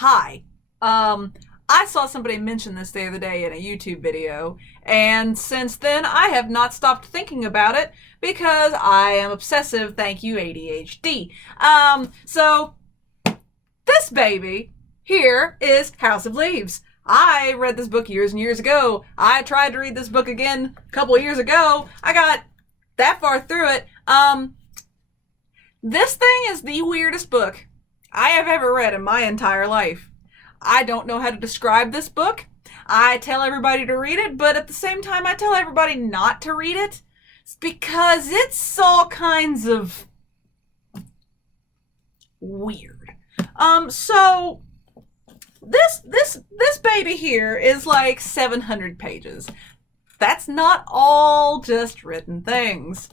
Hi. I saw somebody mention this the other day in a YouTube video, and since then I have not stopped thinking about it because I am obsessive, thank you, ADHD. So this baby here is House of Leaves. I read this book years and years ago. I tried to read this book again a couple of years ago. I got that far through it. This thing is the weirdest book I have ever read in my entire life. I don't know how to describe this book. I tell everybody to read it, but at the same time, I tell everybody not to read it because it's all kinds of weird. So this baby here is like 700 pages. That's not all just written things.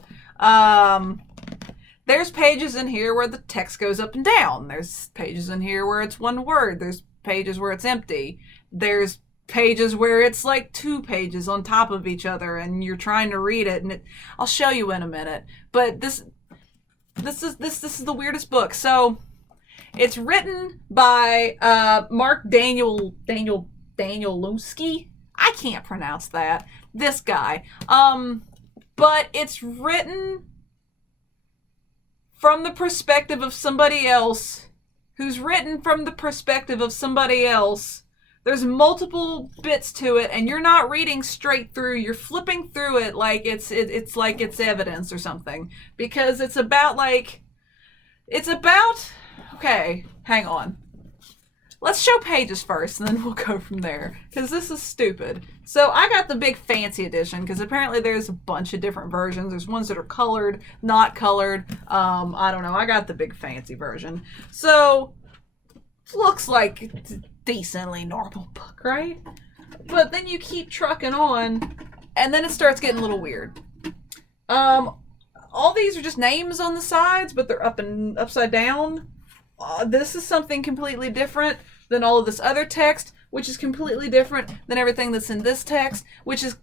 There's pages in here where the text goes up and down. There's pages in here where it's one word. There's pages where it's empty. There's pages where it's like 2 pages on top of each other and you're trying to read it, and I'll show you in a minute. But this is the weirdest book. So it's written by Mark Danielewski. I can't pronounce that. This guy. But it's written from the perspective of somebody else who's written from the perspective of somebody else. There's multiple bits to it, and you're not reading straight through. You're flipping through it like it's like it's evidence or something, because it's about okay, hang on. Let's show pages first, and then we'll go from there, because this is stupid. So I got the big fancy edition, because apparently there's a bunch of different versions. There's ones that are colored, not colored. I don't know. I got the big fancy version. So looks like it's a decently normal book, right? But then you keep trucking on, and then it starts getting a little weird. All these are just names on the sides, but they're up and upside down. This is something completely different than all of this other text, which is completely different than everything that's in this text, which is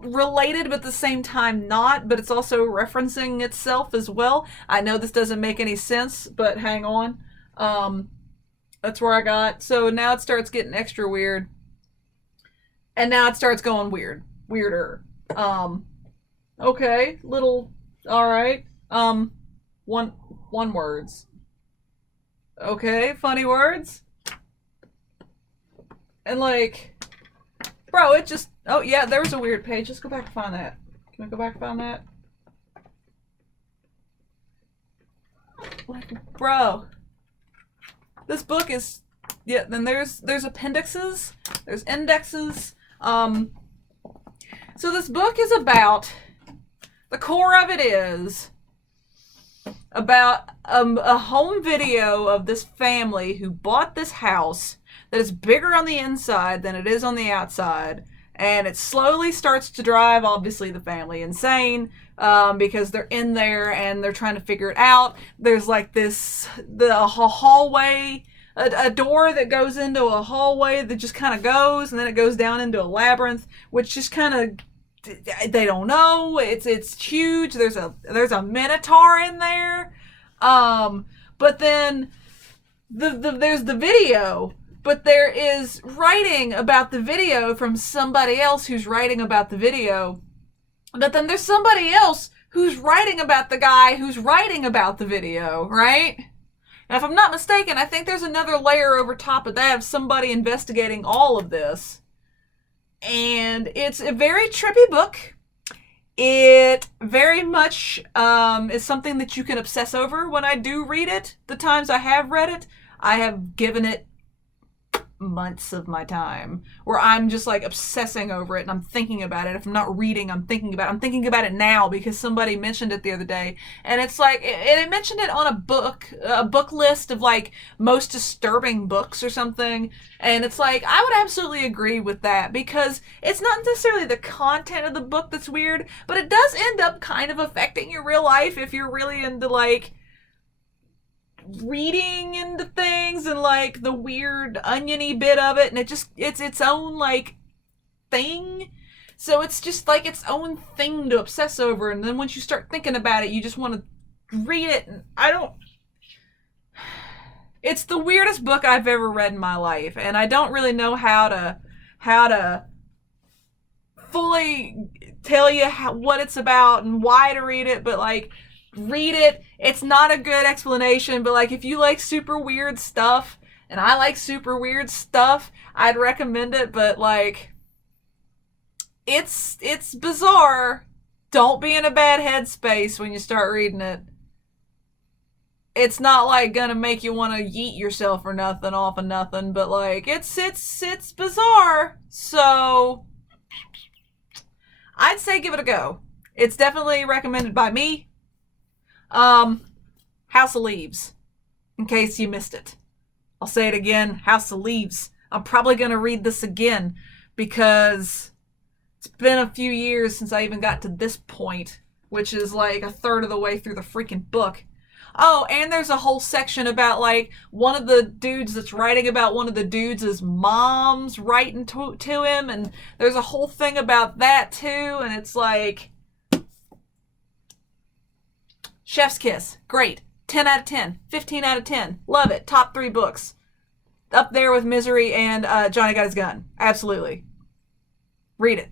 related but at the same time not, but it's also referencing itself as well. I know this doesn't make any sense, but hang on. That's where I got. So now it starts getting extra weird. And now it starts going weirder. Okay, all right. One words. Okay, funny words. And bro, it just, oh yeah, there was a weird page. Let's go back and find that. Can I go back and find that? Bro, this book is, yeah, then there's appendixes, there's indexes. So this book is about, the core of it is about a home video of this family who bought this house that is bigger on the inside than it is on the outside, and it slowly starts to drive, obviously, the family insane, because they're in there and they're trying to figure it out. There's like the hallway, a door that goes into a hallway that just kind of goes, and then it goes down into a labyrinth, which just kind of, they don't know. It's huge. There's a minotaur in there. But then there's the video, but there is writing about the video from somebody else who's writing about the video. But then there's somebody else who's writing about the guy who's writing about the video, right? And if I'm not mistaken, I think there's another layer over top of that of somebody investigating all of this. And it's a very trippy book. It very much is something that you can obsess over. When I do read it, the times I have read it, I have given it months of my time where I'm just like obsessing over it and I'm thinking about it. If I'm not reading, I'm thinking about it now because somebody mentioned it the other day, and it's like it mentioned it on a book list of like most disturbing books or something, and it's like I would absolutely agree with that, because it's not necessarily the content of the book that's weird, but it does end up kind of affecting your real life if you're really into like reading into things and like the weird oniony bit of it, and it's its own like thing. So it's just like its own thing to obsess over, and then once you start thinking about it, you just want to read it. And It's the weirdest book I've ever read in my life, and I don't really know how to fully tell you what it's about and why to read it, but like, read it. It's not a good explanation, but like, if you like super weird stuff, and I like super weird stuff, I'd recommend it. But like, it's bizarre. Don't be in a bad headspace when you start reading it. It's not like gonna make you want to yeet yourself or nothing off of nothing, but like, it's bizarre. So I'd say give it a go. It's definitely recommended by me. House of Leaves, in case you missed it. I'll say it again, House of Leaves. I'm probably going to read this again because it's been a few years since I even got to this point, which is like a third of the way through the freaking book. Oh, and there's a whole section about like one of the dudes that's writing about one of the dudes' moms writing to him, and there's a whole thing about that too, and it's like, chef's kiss. Great. 10 out of 10. 15 out of 10. Love it. Top 3 books. Up there with Misery and Johnny Got His Gun. Absolutely. Read it.